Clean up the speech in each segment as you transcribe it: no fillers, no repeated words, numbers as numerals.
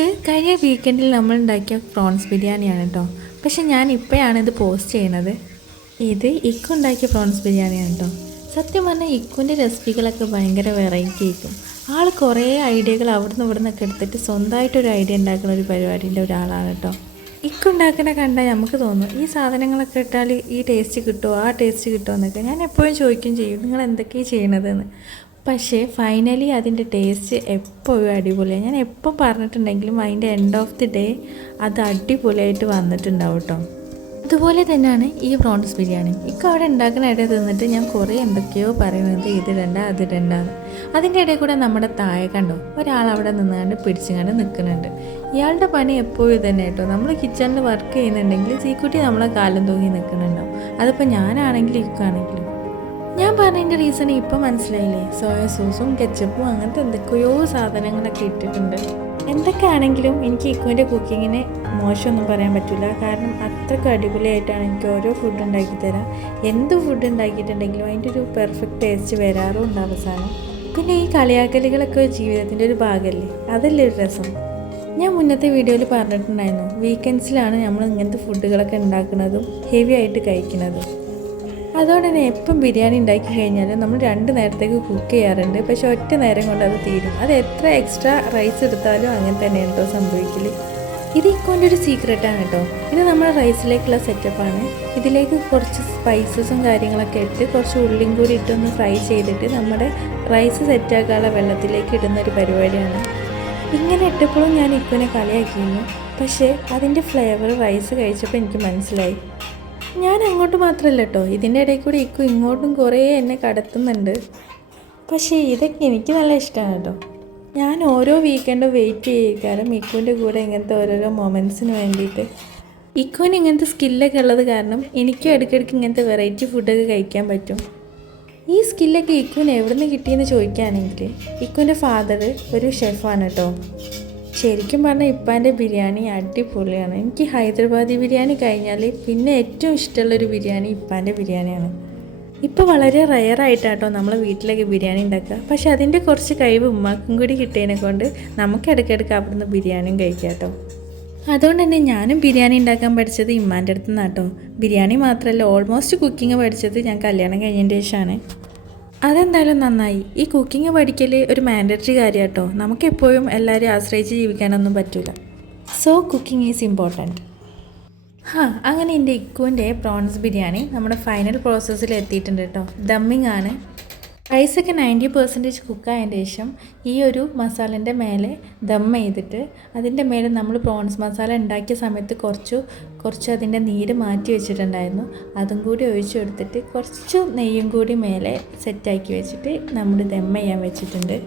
ഇത് കഴിഞ്ഞ വീക്കെൻഡിൽ നമ്മൾ ഉണ്ടാക്കിയ പ്രോൺസ് ബിരിയാണിയാണ് കേട്ടോ. പക്ഷെ ഞാൻ ഇപ്പോഴാണ് ഇത് പോസ്റ്റ് ചെയ്യുന്നത്. ഇത് ഇക്കു ഉണ്ടാക്കിയ പ്രോൺസ് ബിരിയാണിയാണ് കേട്ടോ. സത്യം പറഞ്ഞാൽ ഇക്കുവിൻ്റെ റെസിപ്പികളൊക്കെ ഭയങ്കര വെറൈറ്റി ആയിരിക്കും. ആൾ കുറേ ഐഡിയകൾ അവിടുന്ന് ഇവിടുന്നൊക്കെ എടുത്തിട്ട് സ്വന്തമായിട്ടൊരു ഐഡിയ ഉണ്ടാക്കുന്ന ഒരു പരിപാടിൻ്റെ ഒരാളാണ് കേട്ടോ. ഇക്കു ഉണ്ടാക്കുന്ന കണ്ടാൽ നമുക്ക് തോന്നും ഈ സാധനങ്ങളൊക്കെ ഇട്ടാൽ ഈ ടേസ്റ്റ് കിട്ടുമോ ആ ടേസ്റ്റ് കിട്ടുമോ എന്നൊക്കെ. ഞാൻ എപ്പോഴും ചോദിക്കുകയും ചെയ്യും നിങ്ങൾ എന്തൊക്കെയാണ് ചെയ്യണതെന്ന്. പക്ഷേ ഫൈനലി അതിൻ്റെ ടേസ്റ്റ് എപ്പോഴും അടിപൊളിയാണ്. ഞാൻ എപ്പോൾ പറഞ്ഞിട്ടുണ്ടെങ്കിലും അതിൻ്റെ എൻഡ് ഓഫ് ദി ഡേ അത് അടിപൊളിയായിട്ട് വന്നിട്ടുണ്ടാവും കേട്ടോ. അതുപോലെ തന്നെയാണ് ഈ പ്രോൺസ് ബിരിയാണി. ഇക്ക അവിടെ ഉണ്ടാക്കുന്ന ഇടയിൽ തിന്നിട്ട് ഞാൻ കുറേ എന്തൊക്കെയോ പറയുന്നത് ഇതിടണ്ട അതിടണ്ടാന്ന്. അതിൻ്റെ ഇടയിൽ കൂടെ നമ്മുടെ താഴെ കണ്ടോ ഒരാളവിടെ നിന്നുകൊണ്ട് പിടിച്ചുകൊണ്ട് നിൽക്കുന്നുണ്ട്. ഇയാളുടെ പണി എപ്പോഴും തന്നെ കേട്ടോ. നമ്മൾ കിച്ചണിൽ വർക്ക് ചെയ്യുന്നുണ്ടെങ്കിൽ സീക്കുട്ടി നമ്മളെ കാലം തൂങ്ങി നിൽക്കുന്നുണ്ടാവും. അതിപ്പോൾ ഞാനാണെങ്കിലും ഇക്കാണെങ്കിലും. ഞാൻ പറഞ്ഞതിൻ്റെ റീസൺ ഇപ്പം മനസ്സിലായില്ലേ? സോയ സോസും കെച്ചപ്പും അങ്ങനത്തെ എന്തൊക്കെയോ സാധനങ്ങളൊക്കെ ഇട്ടിട്ടുണ്ട്. എന്തൊക്കെയാണെങ്കിലും എനിക്ക് ഇക്കുവിൻ്റെ കുക്കിങ്ങിന് മോശമൊന്നും പറയാൻ പറ്റില്ല. കാരണം അത്രയ്ക്ക് അടിപൊളിയായിട്ടാണ് എനിക്ക് ഓരോ ഫുഡ് ഉണ്ടാക്കി തരാം. എന്ത് ഫുഡ് ഉണ്ടാക്കിയിട്ടുണ്ടെങ്കിലും അതിൻ്റെ ഒരു പെർഫെക്റ്റ് ടേസ്റ്റ് വരാറും ഉണ്ട് അവസാനം. പിന്നെ ഈ കളിയാക്കലുകളൊക്കെ ജീവിതത്തിൻ്റെ ഒരു ഭാഗമല്ലേ, അതല്ലേ ഒരു രസം. ഞാൻ മുന്നത്തെ വീഡിയോയിൽ പറഞ്ഞിട്ടുണ്ടായിരുന്നു വീക്കെൻഡ്സിലാണ് നമ്മൾ ഇങ്ങനത്തെ ഫുഡുകളൊക്കെ ഉണ്ടാക്കുന്നതും ഹെവി ആയിട്ട് കഴിക്കുന്നതും. അതുകൊണ്ട് തന്നെ എപ്പം ബിരിയാണി ഉണ്ടാക്കി കഴിഞ്ഞാലും നമ്മൾ 2 നേരത്തേക്ക് കുക്ക് ചെയ്യാറുണ്ട്. പക്ഷെ ഒറ്റ നേരം കൊണ്ട് അത് തീരും. അത് എത്ര എക്സ്ട്രാ റൈസ് എടുത്താലും അങ്ങനെ തന്നെ കേട്ടോ സംഭവിക്കൽ. ഇത് ഇക്കോൻ്റെ ഒരു സീക്രട്ടാണ് കേട്ടോ. ഇത് നമ്മുടെ റൈസിലേക്കുള്ള സെറ്റപ്പാണ്. ഇതിലേക്ക് കുറച്ച് സ്പൈസസും കാര്യങ്ങളൊക്കെ ഇട്ട് കുറച്ച് ഉള്ളിയും കൂടി ഇട്ടൊന്ന് ഫ്രൈ ചെയ്തിട്ട് നമ്മുടെ റൈസ് സെറ്റാക്കാനുള്ള വെള്ളത്തിലേക്ക് ഇടുന്നൊരു പരിപാടിയാണ്. ഇങ്ങനെ ഇട്ടപ്പോഴും ഞാൻ ഇക്കോനെ കളിയാക്കിയിരുന്നു. പക്ഷേ അതിൻ്റെ ഫ്ലേവർ റൈസ് കഴിച്ചപ്പോൾ എനിക്ക് മനസ്സിലായി. ഞാൻ അങ്ങോട്ട് മാത്രമല്ല കേട്ടോ, ഇതിൻ്റെ ഇടയിൽ കൂടി ഇക്കു ഇങ്ങോട്ടും കുറേ എന്നെ കടത്തുന്നുണ്ട്. പക്ഷേ ഇതൊക്കെ എനിക്ക് നല്ല ഇഷ്ടമാണ് കേട്ടോ. ഞാൻ ഓരോ വീക്കെൻഡും വെയിറ്റ് ചെയ്യിക്കാറും ഇക്കുവിൻ്റെ കൂടെ ഇങ്ങനത്തെ ഓരോരോ മൊമെൻറ്റ്സിന് വേണ്ടിയിട്ട്. ഇക്കുവിന് ഇങ്ങനത്തെ സ്കില്ലൊക്കെ ഉള്ളത് കാരണം എനിക്കും ഇടയ്ക്കിടയ്ക്ക് ഇങ്ങനത്തെ വെറൈറ്റി ഫുഡൊക്കെ കഴിക്കാൻ പറ്റും. ഈ സ്കില്ലൊക്കെ ഇക്കുവിന് എവിടെ നിന്ന് കിട്ടിയെന്ന് ചോദിക്കുകയാണെങ്കിൽ ഇക്കുവിൻ്റെ ഫാദർ ഒരു ഷെഫാണ് കേട്ടോ. ശരിക്കും പറഞ്ഞാൽ ഇപ്പാൻ്റെ ബിരിയാണി അടിപൊളിയാണ്. എനിക്ക് ഹൈദരാബാദി ബിരിയാണി കഴിഞ്ഞാൽ പിന്നെ ഏറ്റവും ഇഷ്ടമുള്ളൊരു ബിരിയാണി ഇപ്പാൻ്റെ ബിരിയാണിയാണ്. ഇപ്പോൾ വളരെ റയറായിട്ടാട്ടോ നമ്മൾ വീട്ടിലേക്ക് ബിരിയാണി ഉണ്ടാക്കുക. പക്ഷേ അതിൻ്റെ കുറച്ച് കഴിവ് ഉമ്മാക്കും കൂടി കിട്ടിയതിനെ കൊണ്ട് നമുക്ക് ഇടയ്ക്കിടയ്ക്ക് അവിടുന്ന് ബിരിയാണിയും കഴിക്കാം കേട്ടോ. അതുകൊണ്ട് തന്നെ ഞാനും ബിരിയാണി ഉണ്ടാക്കാൻ പഠിച്ചത് ഇമ്മാൻ്റെ അടുത്ത് നിന്നാട്ടോ. ബിരിയാണി മാത്രമല്ല ഓൾമോസ്റ്റ് കുക്കിംഗ് പഠിച്ചത് ഞാൻ കല്യാണം കഴിഞ്ഞതിൻ്റെ ശേഷമാണ്. അതെന്തായാലും നന്നായി. ഈ കുക്കിംഗ് പഠിക്കൽ ഒരു മാൻഡറ്ററി കാര്യം കേട്ടോ. നമുക്കെപ്പോഴും എല്ലാവരും ആശ്രയിച്ച് ജീവിക്കാനൊന്നും പറ്റില്ല. So cooking is important. അങ്ങനെ എൻ്റെ ഇക്കുവിൻ്റെ പ്രോൺസ് ബിരിയാണി നമ്മുടെ ഫൈനൽ പ്രോസസ്സിൽ എത്തിയിട്ടുണ്ട് കേട്ടോ. ദമ്മിങ് ആണ്. റൈസൊക്കെ 90% കുക്കായതിൻ്റെ ശേഷം ഈ ഒരു മസാലേൻ്റെ മേലെ ദം ചെയ്തിട്ട് അതിൻ്റെ മേലെ നമ്മൾ പ്രോൺസ് മസാല ഉണ്ടാക്കിയ സമയത്ത് കുറച്ച് അതിൻ്റെ നീര് മാറ്റി വെച്ചിട്ടുണ്ടായിരുന്നു. അതും കൂടി ഒഴിച്ചു കൊടുത്തിട്ട് കുറച്ച് നെയ്യും കൂടി മേലെ സെറ്റാക്കി വെച്ചിട്ട് നമ്മൾ ദം ചെയ്യാൻ വെച്ചിട്ടുണ്ട്.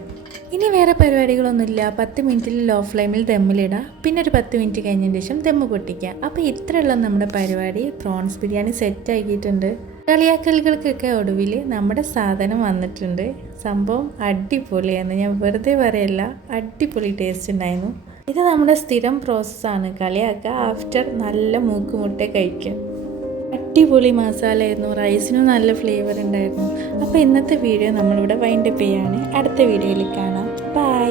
ഇനി വേറെ പരിപാടികളൊന്നുമില്ല. 10 മിനിറ്റിൽ ലോ ഫ്ലെയിമിൽ ദമ്മിലിടുക. പിന്നെ ഒരു 10 മിനിറ്റ് കഴിഞ്ഞതിന് ശേഷം ദമ്മ് പൊട്ടിക്കുക. അപ്പോൾ ഇത്രയുള്ള നമ്മുടെ പരിപാടി. പ്രോൺസ് ബിരിയാണി സെറ്റാക്കിയിട്ടുണ്ട്. കളിയാക്കലുകൾക്കൊക്കെ ഒടുവിൽ നമ്മുടെ സാധനം വന്നിട്ടുണ്ട്. സംഭവം അടിപൊളിയാണ്, ഞാൻ വെറുതെ പറയല്ല, അടിപൊളി ടേസ്റ്റ് ഉണ്ടായിരുന്നു. ഇത് നമ്മുടെ സ്ഥിരം പ്രോസസ്സാണ്. കളിയാക്കുക ആഫ്റ്റർ നല്ല മൂക്കുമുട്ട കഴിക്കുക. അടിപൊളി മസാലയായിരുന്നു. റൈസിനും നല്ല ഫ്ലേവർ ഉണ്ടായിരുന്നു. അപ്പോൾ ഇന്നത്തെ വീഡിയോ നമ്മളിവിടെ വൈൻഡപ്പ് ചെയ്യാണ്. അടുത്ത വീഡിയോയിൽ കാണാം. ബൈ.